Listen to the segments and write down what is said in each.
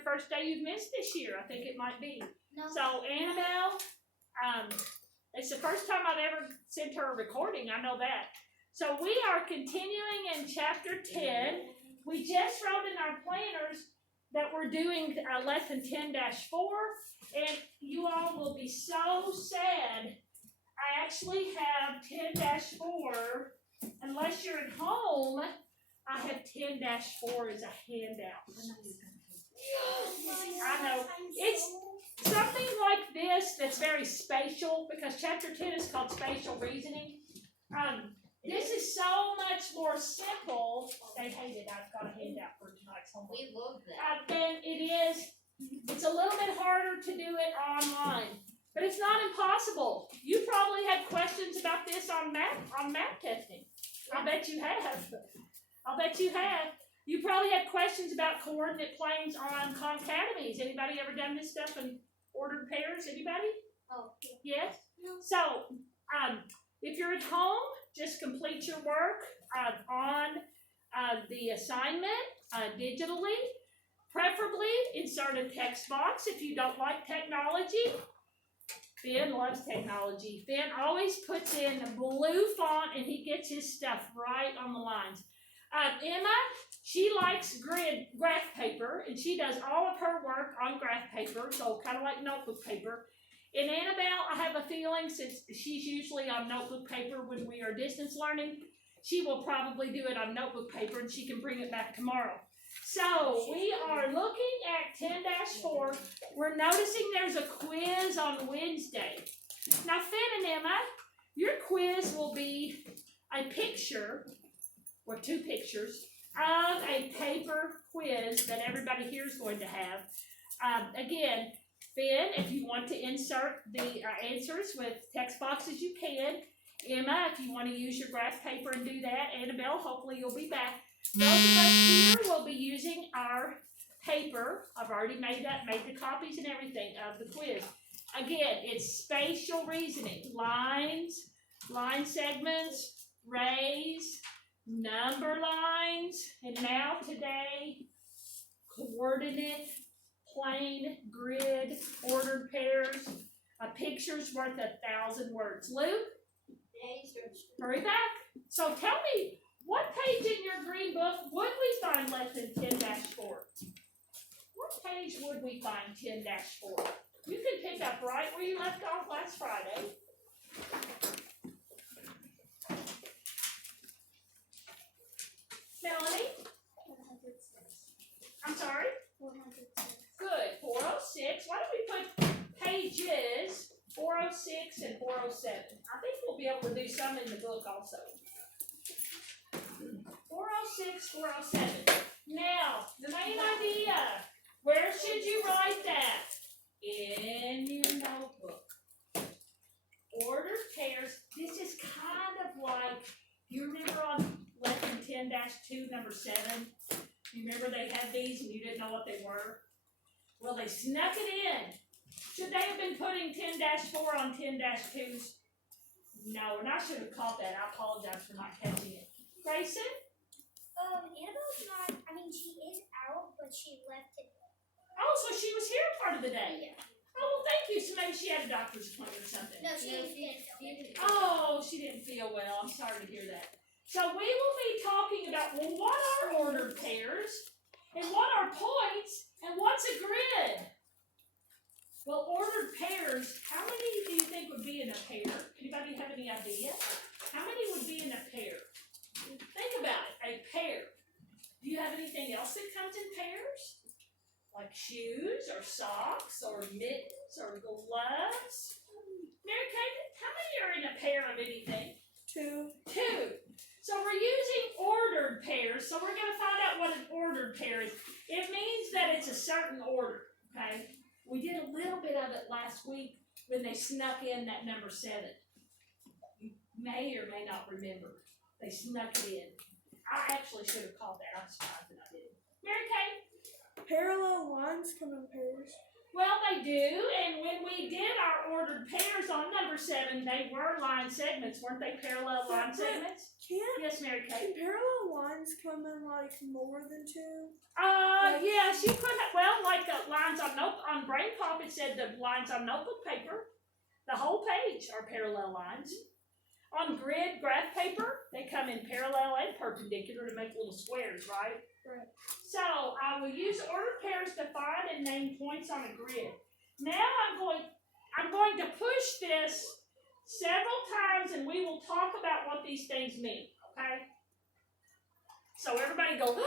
your first day you've missed this year. I think it might be. No. So Annabelle, it's the first time I've ever sent her a recording. I know that. So we are continuing in chapter 10. We just wrote in our planners that we're doing lesson 10-4, and you all will be so sad. I actually have 10-4. Unless you're at home, I have 10-4 as a handout. I know. It's something like this that's very spatial, because chapter 10 is called spatial reasoning. This is so much more simple. They hate it. I've got a handout for tonight's homework. We love that. Than it is. It's a little bit harder to do it online, but it's not impossible. You probably had questions about this on math testing. I bet you have. I'll bet you have. You probably had questions about coordinate planes on concatenates. Anybody ever done this stuff in ordered pairs? Anybody? Oh, Yes? no. So, if you're at home, just complete your work on the assignment digitally. Preferably, insert a text box if you don't like technology. Ben loves technology. Ben always puts in blue font, and he gets his stuff right on the lines. Emma, she likes graph paper, and she does all of her work on graph paper, so kind of like notebook paper. And Annabelle, I have a feeling, since she's usually on notebook paper when we are distance learning, she will probably do it on notebook paper, and she can bring it back tomorrow. So we are looking at 10-4. We're noticing there's a quiz on Wednesday. Now, Finn and Emma, your quiz will be a picture, or two pictures, of a paper quiz that everybody here is going to have. Again, Finn, if you want to insert the answers with text boxes, you can. Emma, if you want to use your graph paper and do that. Annabelle, hopefully you'll be back. Those of us here will be using our paper. I've already made the copies and everything of the quiz. Again, it's spatial reasoning. Lines, line segments, rays, number lines, and now today, coordinate, plane, grid, ordered pairs. A picture's worth 1,000 words. Luke, hurry back. So tell me, what page in your green book would we find lesson 10-4? What page would we find 10-4? You can pick up right where you left off last Friday. Melanie? 106. I'm sorry? 106. Good. 406. Why don't we put pages 406 and 407? I think we'll be able to do some in the book also. 406, 407. Now, the main idea. Where should you write that? In your notebook. Ordered pairs. This is kind of like, you remember on lesson 10-2, number 7? You remember they had these and you didn't know what they were? Well, they snuck it in. Should they have been putting 10-4 on 10-2s? No, and I should have caught that. I apologize for not catching it. Grayson? Annabelle's not, she is out, but she left it. Oh, so she was here part of the day. Yeah. Oh, well, thank you. So maybe she had a doctor's appointment or something. No, she didn't. Oh, she didn't feel well. I'm sorry to hear that. So we will be talking about, well, what are ordered pairs? And what are points? And what's a grid? Well, ordered pairs, how many do you think would be in a pair? Anybody have any idea? How many would be in a pair? Think about it, a pair. Do you have anything else that comes in pairs? Like shoes or socks or mittens or gloves? Mary Kay, how many are in a pair of anything? 2. 2. So we're using ordered pairs, so we're going to find out what an ordered pair is. It means that it's a certain order, okay? We did a little bit of it last week when they snuck in that number 7. You may or may not remember. They snuck it in. I actually should have called that. I'm surprised that I didn't. Mary Kay? Parallel lines come in pairs. Well, they do, and when we did our ordered ordered pairs on number 7, they were line segments, weren't they? Parallel line segments? Yes, Mary Kay. Can parallel lines come in like more than 2? Yes, you could have, well, like the lines on Brain Pop, it said the lines on notebook paper, the whole page are parallel lines. On grid graph paper, they come in parallel and perpendicular to make little squares, right? Right. So I will use ordered pairs to find and name points on a grid. Now I'm going to push this several times and we will talk about what these things mean, okay? So everybody go,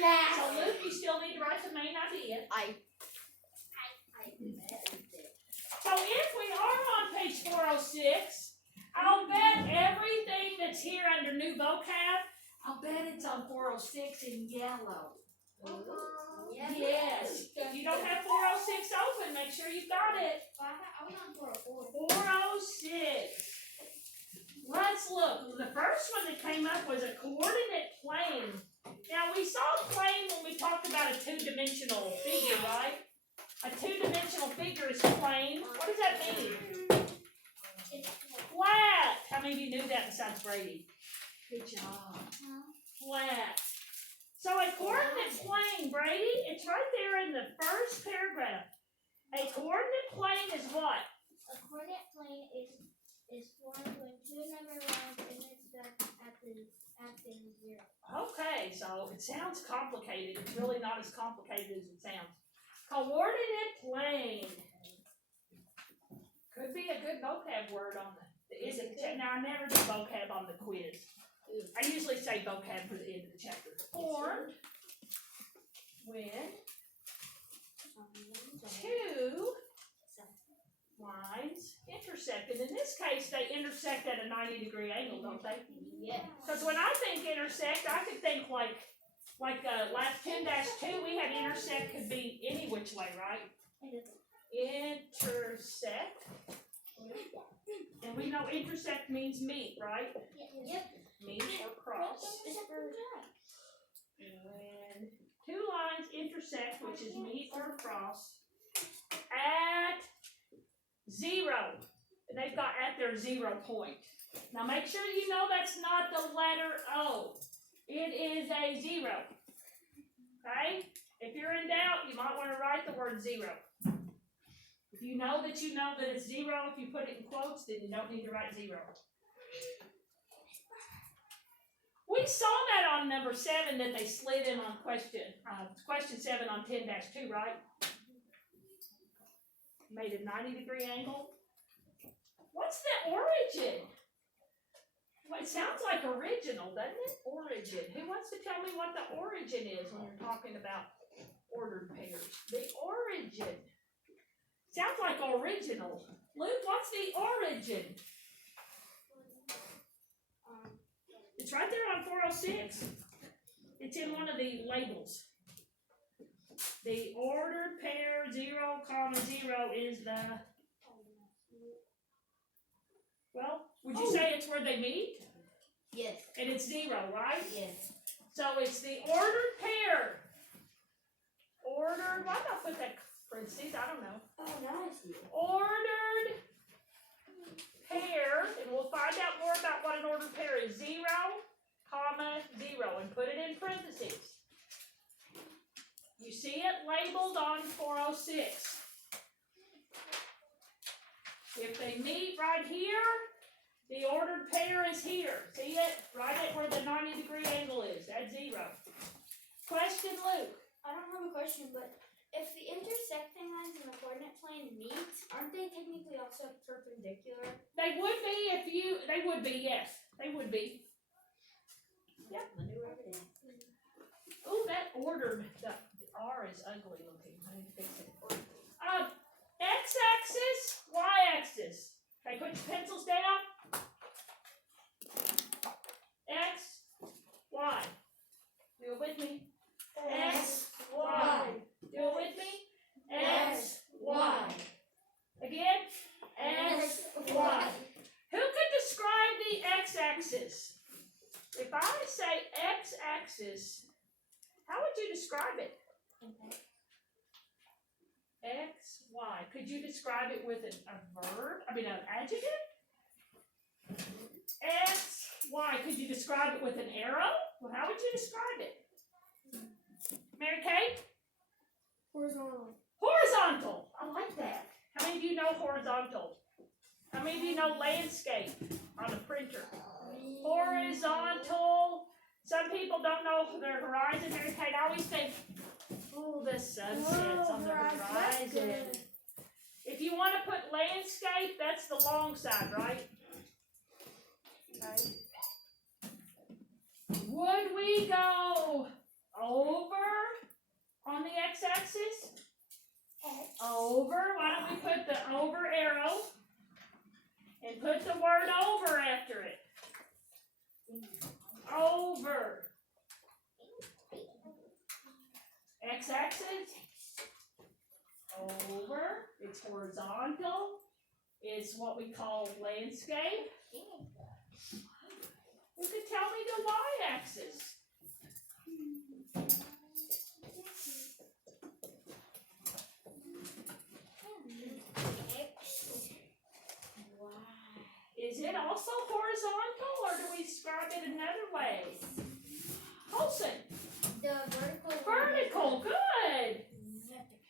So Luke, you still need to write the main idea. So if we are on page 406, I'll bet everything that's here under new vocab, I'll bet it's on 406 in yellow. Yes. If you don't have 406 open, make sure you've got it. I was on 404. 406. Let's look. The first one that came up was a coordinate plane. Now we saw plane when we talked about a two-dimensional figure, right? A two-dimensional figure is plane. What does that mean? Flat. How many of you knew that besides Brady? Good job. Flat. So a coordinate plane, Brady, it's right there in the first paragraph. A coordinate plane is what? A coordinate plane is formed when two number lines intersect at the 0. Okay, so it sounds complicated. It's really not as complicated as it sounds. Coordinate plane. Could be a good vocab word on now I never do vocab on the quiz. I usually say vocab for the end of the chapter. Formed when two lines intersect. And in this case, they intersect at a 90-degree angle, don't they? Yeah. Because when I think intersect, I could think like last 10-2, we had intersect could be any which way, right? Intersect. And we know intersect means meet, right? Yep. Meet or cross. And when two lines intersect, which is meet or cross, at 0. And they've got at their 0 point. Now make sure you know that's not the letter O. It is a 0. Okay? If you're in doubt, you might want to write the word 0. If you know that it's 0, if you put it in quotes, then you don't need to write 0. We saw that on number 7 that they slid in on question 7 on 10-2, right? Made a 90-degree angle. What's the origin? Well, it sounds like original, doesn't it? Origin. Who wants to tell me what the origin is when you're talking about ordered pairs? The origin. Sounds like original. Luke, what's the origin? It's right there on 406. It's in one of the labels. The ordered pair 0, 0 is the... Well, would you say it's where they meet? Yes. And it's 0, right? Yes. So it's the ordered pair. Ordered, why not put that parentheses? I don't know. Oh, now I see it. Ordered pair, and we'll find out more about what an ordered pair is. 0, 0, and put it in parentheses. You see it labeled on 406. If they meet right here, the ordered pair is here. See it? Right at where the 90-degree angle is. That's 0. Question, Luke. I don't have a question, but if the intersecting lines in the coordinate plane meet, aren't they technically also perpendicular? They would be they would be, yes. They would be. Yep. Ooh, that ordered, the R is ugly looking. I need to fix it. X-axis, Y-axis. Okay, put your pencils down. X, Y. Do it with me. X, Y. Do it with me. X, Y. Again. X, Y. Who could describe the X-axis? If I say X-axis, how would you describe it? X, Y. Could you describe it with a verb? I mean, an adjective? X, Y. Could you describe it with an arrow? Well, how would you describe it? Mary Kay? Horizontal. Horizontal. I like that. How many of you know horizontal? How many of you know landscape on a printer? Horizontal. Some people don't know their horizon. Mary Kay, I always think, oh, the sunset's on the horizon. If you want to put landscape, that's the long side, right? Okay. Would we go over on the x-axis? Over. Why don't we put the over arrow and put the word over after it? Over. X-axis. Over. It's horizontal. It's what we call landscape. You could tell me the y-axis. Is it also horizontal, or do we describe it another way? Colson. The vertical. Vertical, good.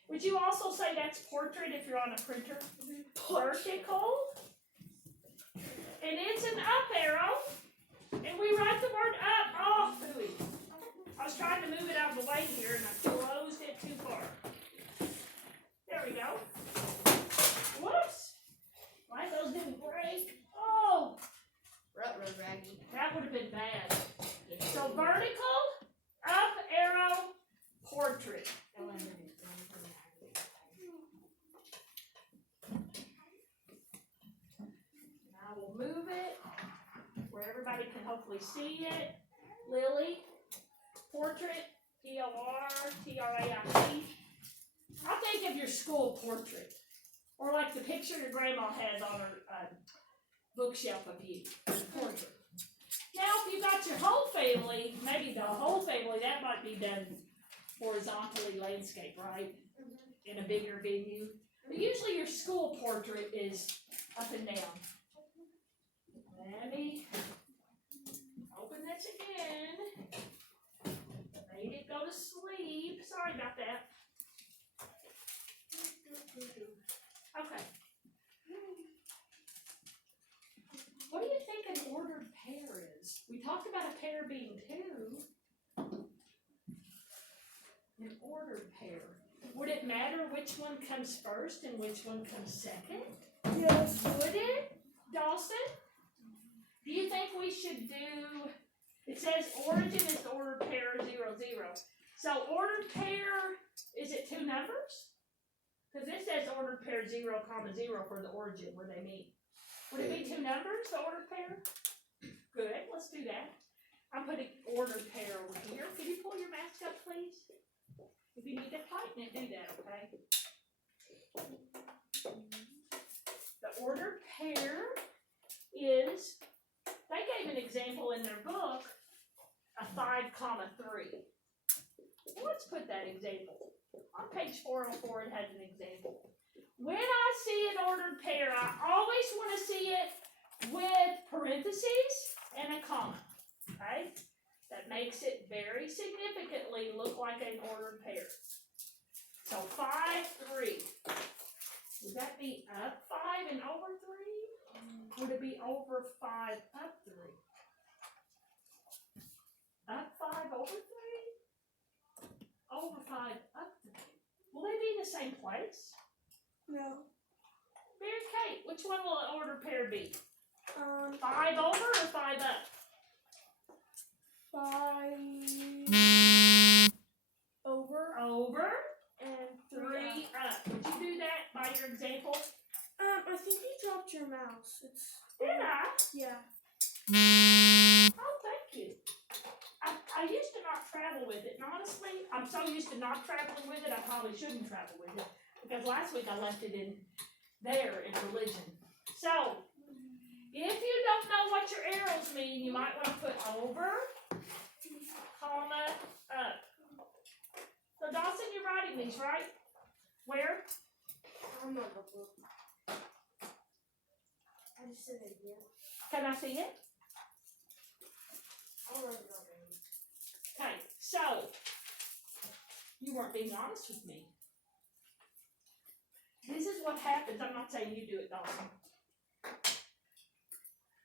Would you also say that's portrait if you're on a printer? Vertical. And it's an up arrow. And we write the word up. Oh, phooey. I was trying to move it out of the way here, and I closed it too far. There we go. Whoops. My those didn't break. Oh, Ruh-roh, Raggy. that would have been bad. So vertical, up arrow, portrait. Now we'll move it where everybody can hopefully see it. Lily, portrait, P-O-R-T-R-A-I-T. I'll think of your school portrait, or like the picture your grandma has on her bookshelf of you, portrait. Now, if you got your whole family, maybe the whole family, that might be done horizontally landscape, right? In a bigger venue. But usually your school portrait is up and down. Let me open this again. Made it go to sleep. Sorry about that. Okay. What do you think an ordered pair is? We talked about a pair being two. An ordered pair. Would it matter which one comes first and which one comes second? Yes. Would it, Dawson? Do you think we should do, it says origin is the ordered pair 0, 0. So ordered pair, is it two numbers? Because this says ordered pair 0, 0 for the origin where they meet. Would it be two numbers, the ordered pair? Good, let's do that. I'm putting ordered pair over here. Can you pull your mask up, please? If you need to tighten it, do that, okay? The ordered pair is, they gave an example in their book, a 5, 3. Well, let's put that example. On page 404, it has an example. When I see an ordered pair, I always want to see it with parentheses and a comma, okay? That makes it very significantly look like an ordered pair. So 5, 3. Would that be up 5 and over 3? Would it be over 5, up 3? Up 5, over 3? Over 5, up 3. Will they be in the same place? No. Mary Kate, which one will an ordered pair be? 5 5 over or 5 up? over Over and 3 up. Would you do that by your example? I think you dropped your mouse. It's Did I? yeah. Oh, thank you. I used to not travel with it, and honestly, I'm so used to not traveling with it, I probably shouldn't travel with it. Because last week I left it in there in religion. So, if you don't know what your arrows mean, you might want to put over, comma, up. So Dawson, you're writing these, right? Where? I'm not a book. I just said it again. Can I see it? I'll write it already. Okay, so you weren't being honest with me. This is what happens. I'm not saying you do it, Dawson.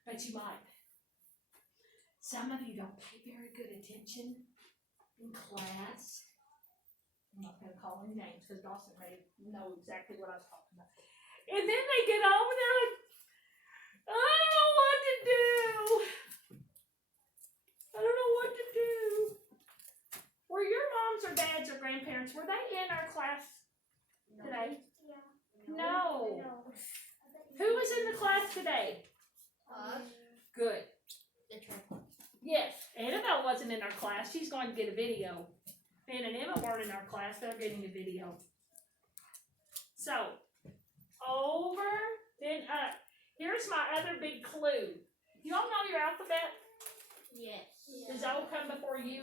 But you might. Some of you don't pay very good attention in class. I'm not going to call any names because Dawson may know exactly what I was talking about. And then they get home and they're like, I don't know what to do. I don't know what to do. Were your moms or dads or grandparents, were they in our class today? Yeah. No. Who was in the class today? Good. The triple. Yes, Annabelle wasn't in our class. She's going to get a video. Ben and Emma weren't in our class. They're getting a video. So, over, then up. Here's my other big clue. You all know your alphabet? Yes. Does O come before you?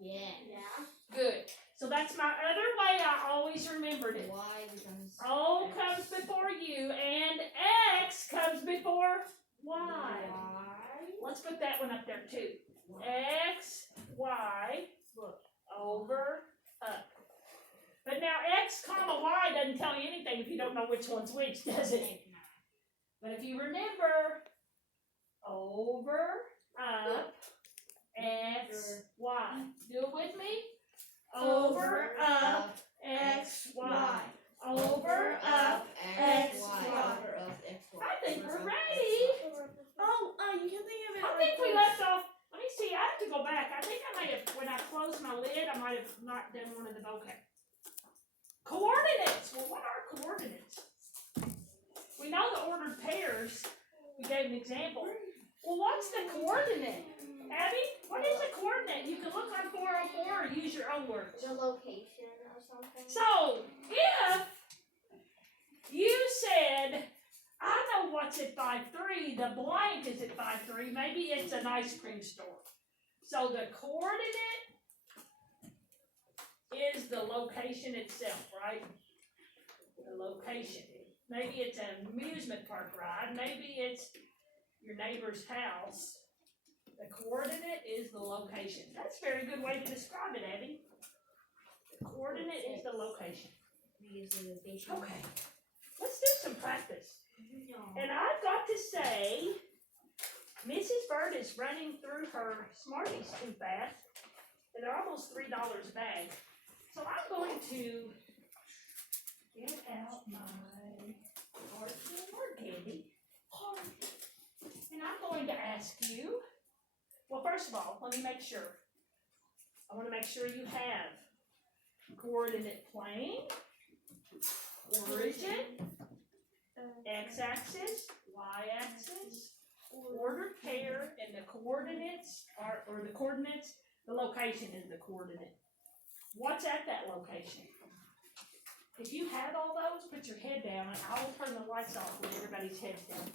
Yeah. Yeah. Good. So that's my other way I always remembered it. Y becomes O comes before U and X comes before Y. Let's put that one up there too. X, Y, look, over, up. But now X comma Y doesn't tell you anything if you don't know which one's which, does it? But if you remember, over, up, X, Y. Do it with me. Over, up, X, Y. Over, up, X, Y. I think we're ready. Oh, you can think of it. I think we left off. Let me see. I have to go back. I think I might have, when I closed my lid, I might have not done one of the vocab. Coordinates. Well, what are coordinates? We know the ordered pairs. We gave an example. Well, what's the coordinate? Abby, what is a coordinate? You can look on 404 or use your own words. The location or something. So, if you said, I know what's at 5-3, the blank is at 5-3, maybe it's an ice cream store. So the coordinate is the location itself, right? The location. Maybe it's an amusement park ride, maybe it's your neighbor's house. The coordinate is the location. That's a very good way to describe it, Abby. The coordinate is the location. Okay, let's do some practice. And I've got to say, Mrs. Bird is running through her Smarties too fast, and they're almost $3 a bag. So I'm going to get out my word candy, and I'm going to ask you, well, first of all, let me make sure. I want to make sure you have coordinate plane, origin, x-axis, y-axis, ordered pair, and the coordinates are, or the coordinates, the location is the coordinate. What's at that location? If you have all those, put your head down, and I will turn the lights off when everybody's head's down.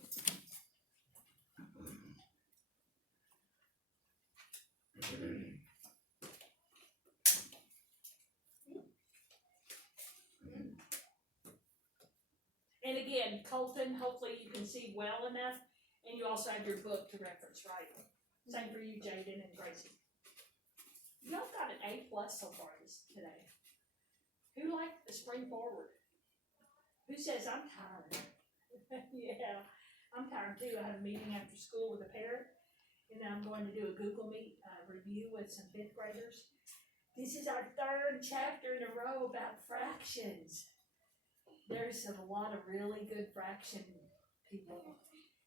And again, Colton, hopefully you can see well enough, and you also have your book to reference, right? Same for you, Jaden and Gracie. You all got an A+ so far today. Who liked the spring forward? Who says, I'm tired? Yeah, I'm tired too. I have a meeting after school with a parent, and I'm going to do a Google Meet review with some 5th graders. This is our 3rd chapter in a row about fractions. There's a lot of really good fraction people,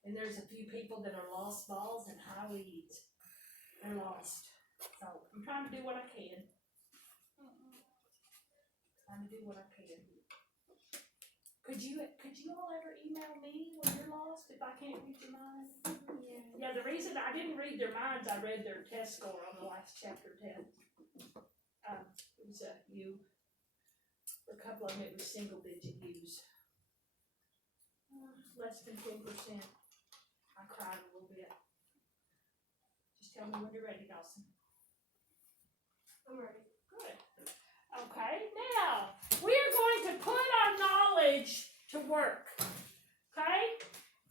and there's a few people that are lost balls and high weeds. They're lost. So I'm trying to do what I can. Trying to do what I can. Could you all ever email me when you're lost if I can't read your mind? Yeah, the reason I didn't read their minds, I read their test score on the last chapter test. It was a U. For a couple of them, it was single-digit U's. Less than 10%. I cried a little bit. Just tell me when you're ready, Dawson. I'm ready. Good. Okay, now we are going to put our knowledge work. Okay?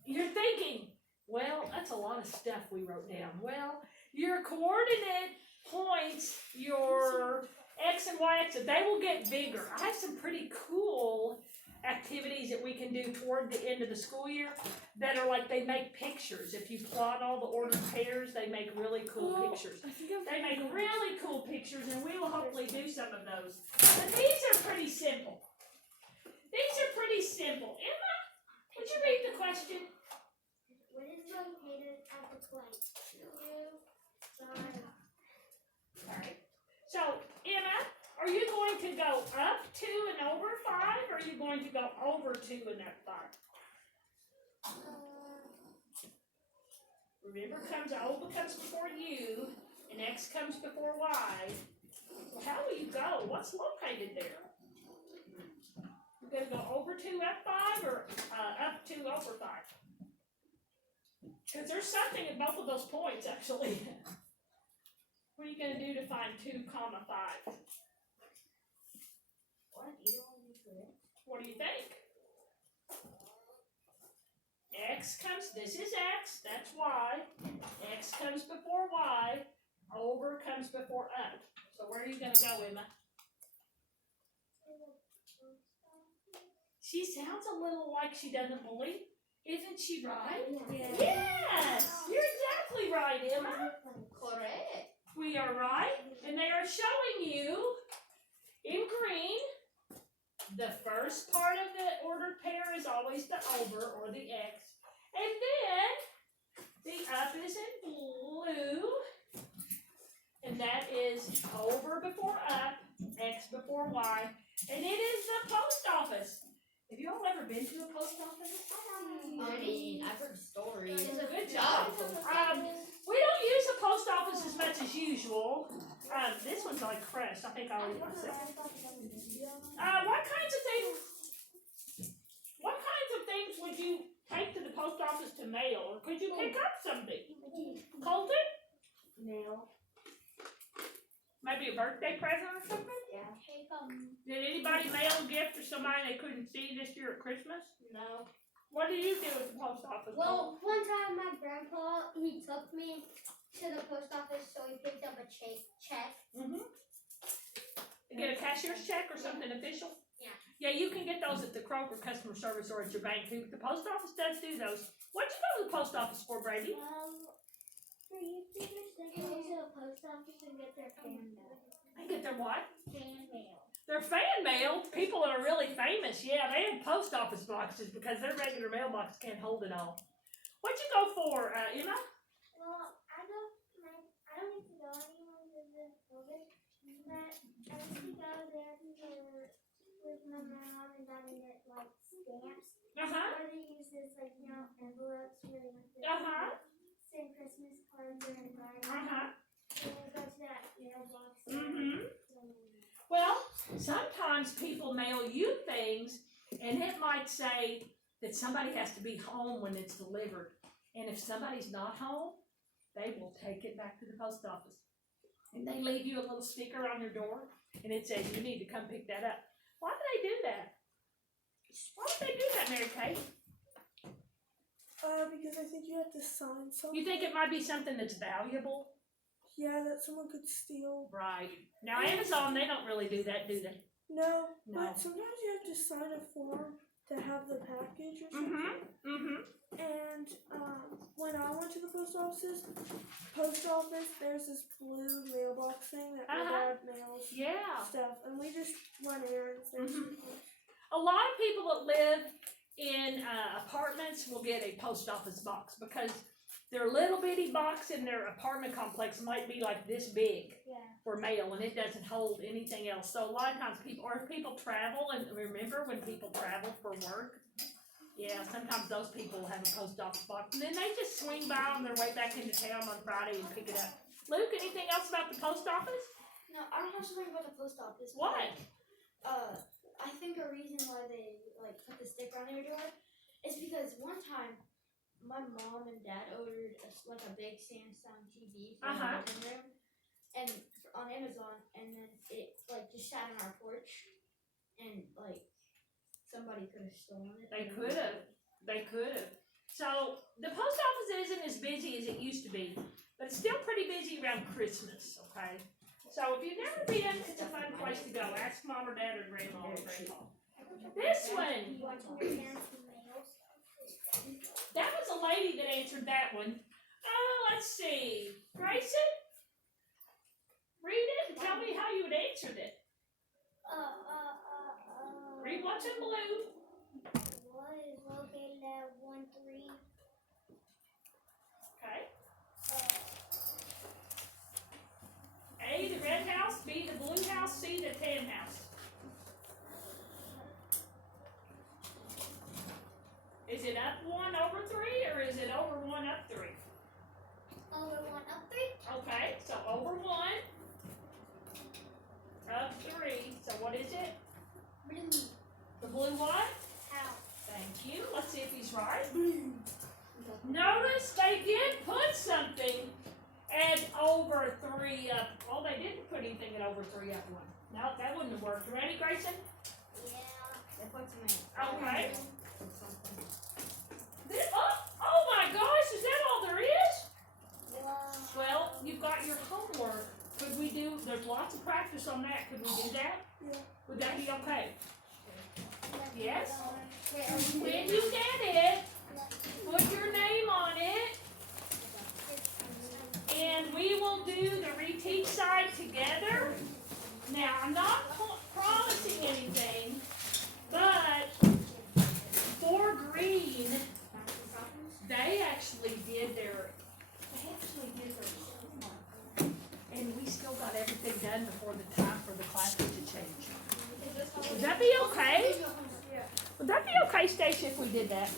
You're thinking, well, that's a lot of stuff we wrote down. Well, your coordinate points, your X and Y axis, they will get bigger. I have some pretty cool activities that we can do toward the end of the school year that are like they make pictures. If you plot all the ordered pairs, they make really cool pictures. They make really cool pictures, and we will hopefully do some of those. But these are pretty simple. These are pretty simple. Emma, would you read the question? What is located at the point? 2, 5. Alright. So, Emma, are you going to go up 2 and over 5, or are you going to go over 2 and up 5? Remember, over comes before U, and X comes before Y. So how will you go? What's located there? You're going to go over 2, up 5, or up 2, over 5? Because there's something at both of those points, actually. What are you going to do to find 2, 5? What? Either one is correct. What do you think? X comes, this is X, that's Y. X comes before Y. Over comes before up. So where are you going to go, Emma? She sounds a little like she doesn't believe. Isn't she right? Yeah. Yes! You're exactly right, Emma. Correct. We are right. And they are showing you in green, the first part of the ordered pair is always the over or the X. And then the up is in blue. And that is over before up, X before Y. And it is the post office. Have you all ever been to a post office? I mean, I've heard stories. Good job. We don't use the post office as much as usual. This one's like fresh. I think I'll eat myself. What kinds of things would you take to the post office to mail, or could you pick up something? Colton? Mail. Maybe a birthday present or something? Yeah. Did anybody mail a gift to somebody they couldn't see this year at Christmas? No. What do you do at the post office? Well, one time my grandpa, he took me to the post office, so he picked up a check. Mm-hmm. Get a cashier's check or something official? Yeah. Yeah, you can get those at the Kroger customer service or at your bank too. The post office does do those. What'd you go to the post office for, Brady? For YouTubers, they go to the post office and get their fan mail. They get their what? Fan mail. Their fan mail. People that are really famous, yeah, they have post office boxes because their regular mailbox can't hold it all. What'd you go for, Emma? Well, I don't need to go anymore because of COVID, but I used to go there with my mom and dad and get like stamps. Uh-huh. Or they use this like envelopes where they have to send Christmas cards or environment. Uh-huh. And we go to that mailbox. Mm-hmm. Well, sometimes people mail you things, and it might say that somebody has to be home when it's delivered. And if somebody's not home, they will take it back to the post office. And they leave you a little sticker on your door, and it says you need to come pick that up. Why do they do that? Why would they do that, Mary Kay? Because I think you have to sign something. You think it might be something that's valuable? Yeah, that someone could steal. Right. Now, Amazon, they don't really do that, do they? No, No. but sometimes you have to sign a form to have the package or something. Mm-hmm. And when I went to the post office, there's this blue mailbox thing that my dad mails Yeah. stuff, and we just run errands there. sometimes. A lot of people that live in apartments will get a post office box because their little bitty box in their apartment complex might be like this big Yeah. for mail, and it doesn't hold anything else. So a lot of times if people travel, and remember when people travel for work, yeah, sometimes those people have a post office box, and then they just swing by on their way back into town on Friday and pick it up. Luke, anything else about the post office? No, I don't have something about the post office. What? I think a reason why they like put the sticker on their door is because one time my mom and dad ordered a big Samsung TV for the living room, and on Amazon, and then it like just sat on our porch, and like somebody could have stolen it. They could have. They could have. So the post office isn't as busy as it used to be, but it's still pretty busy around Christmas, okay? So if you've never been, it's a fun place to go. Ask mom or dad or grandma or grandpa. This one, that was a lady that answered that one. Let's see. Grayson? Read it and tell me how you would answer it. Read what's in blue. What is located at 1-3? Okay. A, the red house, B, the blue house, C, the tan house. Is it up 1 over 3 or is it over 1 up 3? Over 1 up 3? Okay, so over 1 up 3. So what is it? Blue. The blue what? House. Thank you. Let's see if he's right. Notice they did put something at over 3 up. Well, they didn't put anything at over 3 up 1. No, that wouldn't have worked. Ready, Grayson? Yeah. They put some in. Okay. Oh my gosh, is that all there is? Well, you've got your homework. Could we do, there's lots of practice on that. Could we do that? Yeah. Would that be okay? Yes? Wait, When you get it, put your name on it, and we will do the reteach side together. Now, I'm not promising anything, but for green, they actually did their homework. And we still got everything done before the time for the classes to change. Would that be okay? Would that be okay, Stacia, if we did that?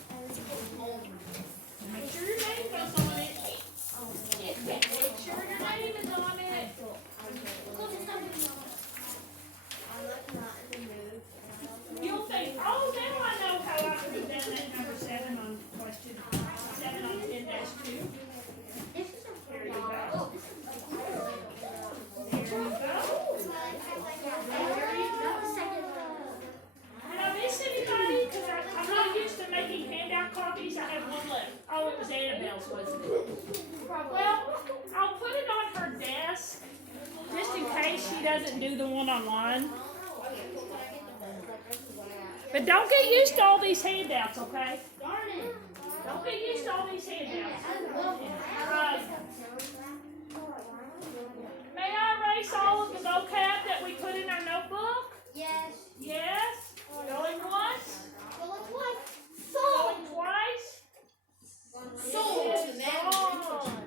Make sure your name goes on it. Make sure your name is on it. You'll think, oh, now I know how I could have done that number 7 on question 7 on 10-2. There you go. There you go. Did I miss anybody? Because I'm not used to making handout copies. I have one left. Oh, it was Annabelle's, wasn't it? Well, I'll put it on her desk just in case she doesn't do the one online. But don't get used to all these handouts, okay? Don't get used to all these handouts. May I erase all of the vocab that we put in our notebook? Yes. Yes? Going once? Going twice. Going twice? Sold Yes, to them. gone.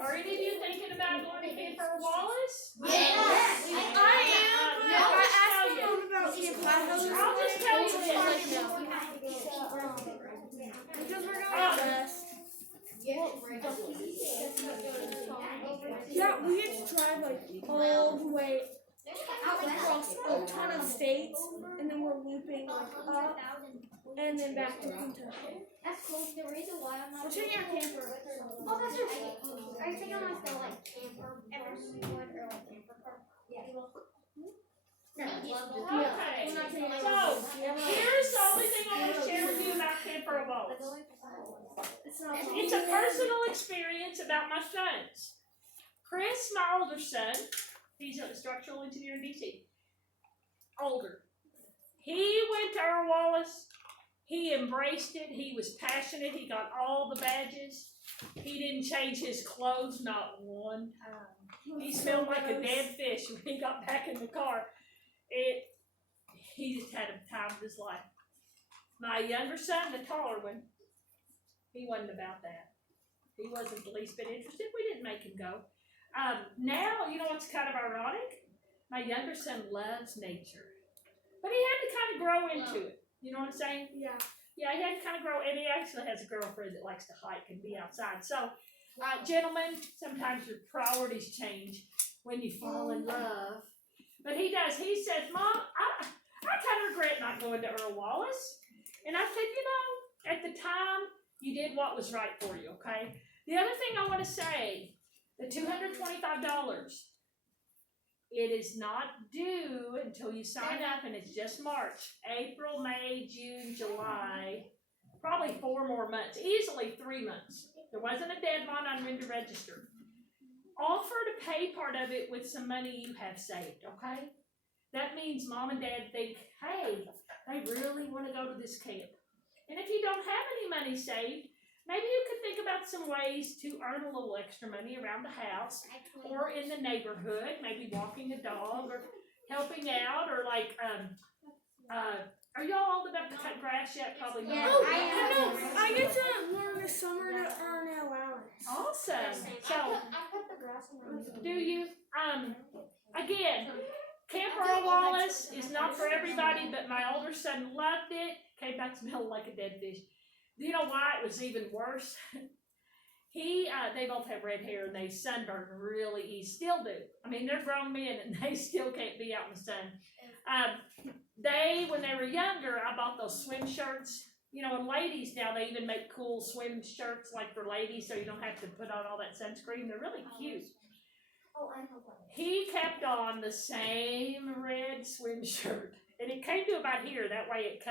Are any of you thinking about going to Camp Earl Wallace? Yes. I am, but I'll I just asked tell my you. mom about Camp Lighthouse. I'll just tell you this. Because we're going out west. Yeah, we get to drive like all the way across a ton of states, and then we're looping like up and then back to Kentucky. That's cool. The reason why I'm not. We're taking our camper. Oh, that's right. Are you thinking I'm gonna go like camper Everwood or like camper park? Yeah. No. Okay. We're not taking So, here's the only thing I want to share with you about Camp Earl Wallace. It's a personal experience about my sons. Chris, my older son, he's a structural engineer in DC. Older. He went to Earl Wallace. He embraced it. He was passionate. He got all the badges. He didn't change his clothes not one time. He smelled like a dead fish when he got back in the car. He just had a time of his life. My younger son, the taller one, he wasn't about that. He wasn't the least bit interested. We didn't make him go. Now, you know what's kind of ironic? My younger son loves nature. But he had to kind of grow into it. You know what I'm saying? Yeah. Yeah, he had to kind of grow, and he actually has a girlfriend that likes to hike and be outside. So, gentlemen, sometimes your priorities change when you fall in love. But he does. He says, Mom, I kind of regret not going to Earl Wallace. And I said, you know, at the time, you did what was right for you, okay? The other thing I want to say, The $225. It is not due until you sign up, and it's just March, April, May, June, July, probably 4 more months, easily 3 months. There wasn't a deadline on when to register. Offer to pay part of it with some money you have saved, okay? That means mom and dad think, hey, they really want to go to this camp. And if you don't have any money saved, maybe you could think about some ways to earn a little extra money around the house or in the neighborhood, maybe walking a dog or helping out, or like, are y'all old enough to cut grass yet? Probably not. Oh, I get to learn this summer to earn an allowance. Awesome. So, I cut the grass on do you? Again, Camp Earl Wallace is not for everybody, but my older son loved it. Came back smelling like a dead fish. Do you know why it was even worse? They both have red hair and they sunburn really easy. Still do. I mean, they're grown men and they still can't be out in the sun. When they were younger, I bought those swim shirts. You know, and ladies now, they even make cool swim shirts like for ladies, so you don't have to put on all that sunscreen. They're really cute. Oh, I know that. He kept on the same red swim shirt, and it came to about here. That way it covered